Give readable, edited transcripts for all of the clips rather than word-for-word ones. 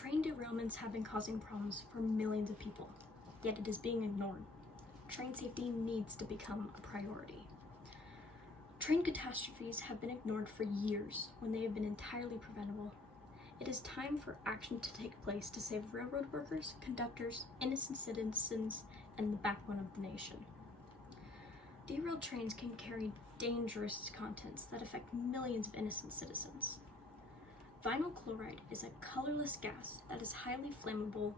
Train derailments have been causing problems for millions of people, yet it is being ignored. Train safety needs to become a priority. Train catastrophes have been ignored for years when they have been entirely preventable. It is time for action to take place to save railroad workers, conductors, innocent citizens, and the backbone of the nation. Derailed trains can carry dangerous contents that affect millions of innocent citizens. Vinyl chloride is a colorless gas that is highly flammable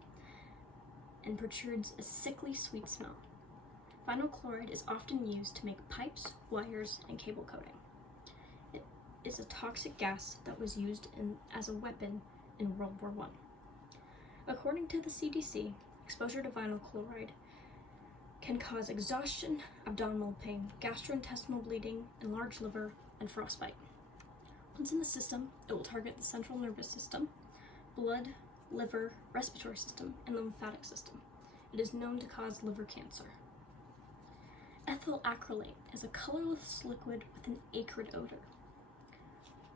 and protrudes a sickly sweet smell. Vinyl chloride is often used to make pipes, wires, and cable coating. It is a toxic gas that was used as a weapon in World War I. According to the CDC, exposure to vinyl chloride can cause exhaustion, abdominal pain, gastrointestinal bleeding, enlarged liver, and frostbite. Once in the system, it will target the central nervous system, blood, liver, respiratory system, and lymphatic system. It is known to cause liver cancer. Ethyl acrylate is a colorless liquid with an acrid odor.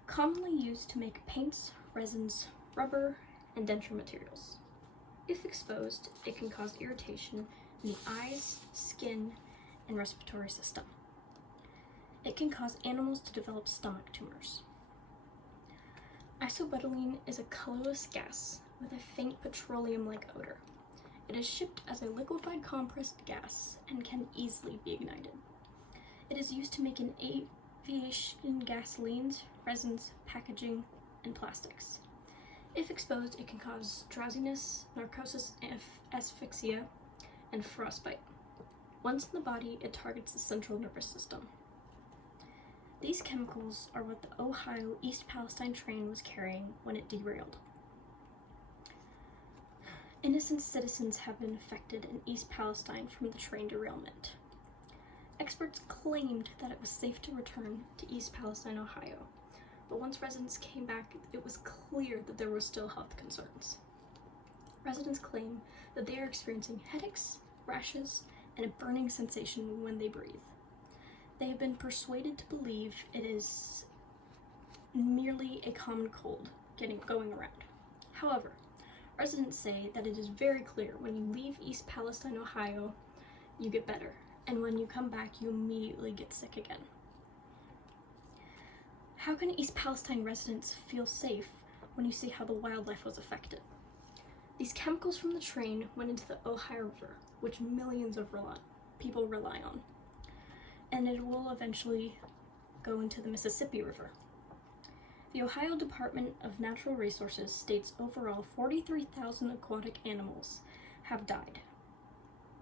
Commonly used to make paints, resins, rubber, and denture materials. If exposed, it can cause irritation in the eyes, skin, and respiratory system. It can cause animals to develop stomach tumors. Isobutylene is a colorless gas with a faint petroleum-like odor. It is shipped as a liquefied compressed gas and can easily be ignited. It is used to make an aviation gasolines, resins, packaging, and plastics. If exposed, it can cause drowsiness, narcosis, asphyxia, and frostbite. Once in the body, it targets the central nervous system. These chemicals are what the Ohio East Palestine train was carrying when it derailed. Innocent citizens have been affected in East Palestine from the train derailment. Experts claimed that it was safe to return to East Palestine, Ohio, but once residents came back, it was clear that there were still health concerns. Residents claim that they are experiencing headaches, rashes, and a burning sensation when they breathe. They have been persuaded to believe it is merely a common cold going around. However, residents say that it is very clear when you leave East Palestine, Ohio, you get better, and when you come back, you immediately get sick again. How can East Palestine residents feel safe when you see how the wildlife was affected? These chemicals from the train went into the Ohio River, which millions of people rely on, and it will eventually go into the Mississippi River. The Ohio Department of Natural Resources states overall 43,000 aquatic animals have died.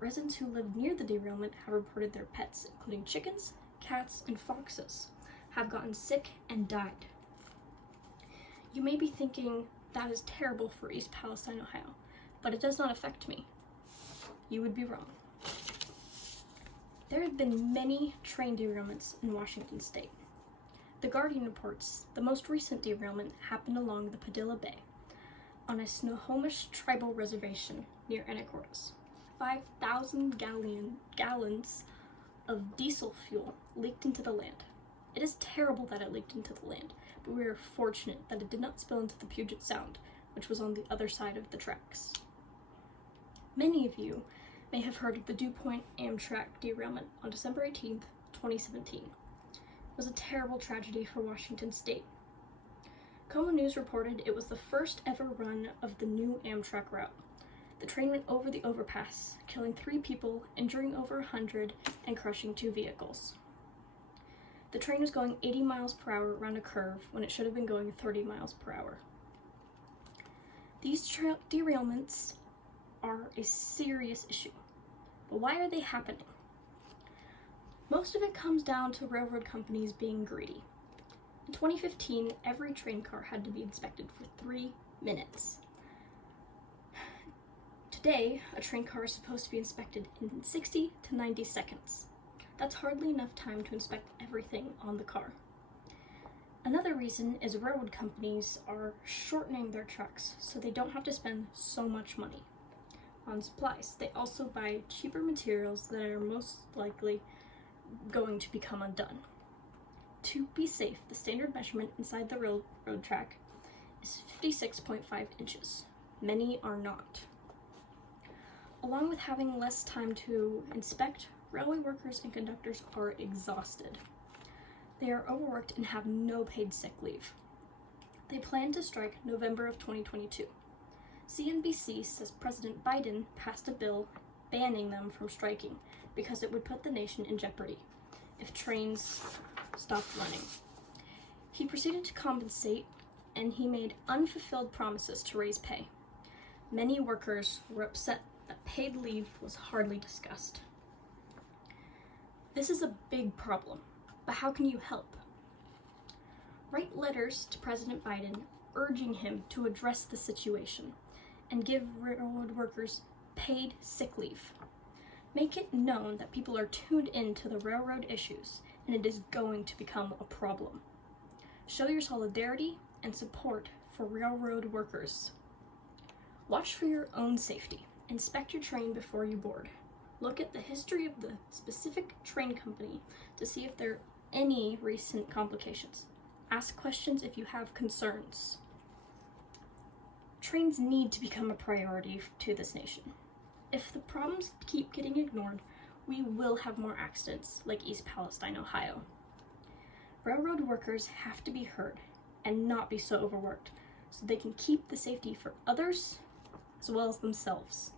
Residents who lived near the derailment have reported their pets, including chickens, cats, and foxes, have gotten sick and died. You may be thinking, that is terrible for East Palestine, Ohio, but it does not affect me. You would be wrong. There have been many train derailments in Washington state. The Guardian reports the most recent derailment happened along the Padilla Bay on a Snohomish tribal reservation near Anacortes. 5,000 gallons of diesel fuel leaked into the land. It is terrible that it leaked into the land, but we are fortunate that it did not spill into the Puget Sound, which was on the other side of the tracks. Many of you may have heard of the DuPont Amtrak derailment on December 18th, 2017. It was a terrible tragedy for Washington state. Como News reported it was the first ever run of the new Amtrak route. The train went over the overpass, killing 3 people, injuring over 100, and crushing 2 vehicles. The train was going 80 miles per hour around a curve when it should have been going 30 miles per hour. These derailments are a serious issue, but why are they happening? Most of it comes down to railroad companies being greedy. In 2015, every train car had to be inspected for 3 minutes. Today, a train car is supposed to be inspected in 60 to 90 seconds. That's hardly enough time to inspect everything on the car. Another reason is railroad companies are shortening their tracks so they don't have to spend so much money on supplies. They also buy cheaper materials that are most likely going to become undone. To be safe, the standard measurement inside the railroad track is 56.5 inches. many are not. Along with having less time to inspect, railway workers and conductors are exhausted. They are overworked and have no paid sick leave. They plan to strike November of 2022. CNBC says President Biden passed a bill banning them from striking because it would put the nation in jeopardy if trains stopped running. He proceeded to compensate, and he made unfulfilled promises to raise pay. Many workers were upset that paid leave was hardly discussed. This is a big problem, but how can you help? Write letters to President Biden urging him to address the situation and give railroad workers paid sick leave. Make it known that people are tuned in to the railroad issues and it is going to become a problem. Show your solidarity and support for railroad workers. Watch for your own safety. Inspect your train before you board. Look at the history of the specific train company to see if there are any recent complications. Ask questions if you have concerns. Trains need to become a priority to this nation. If the problems keep getting ignored, we will have more accidents like East Palestine, Ohio. Railroad workers have to be heard and not be so overworked so they can keep the safety for others as well as themselves.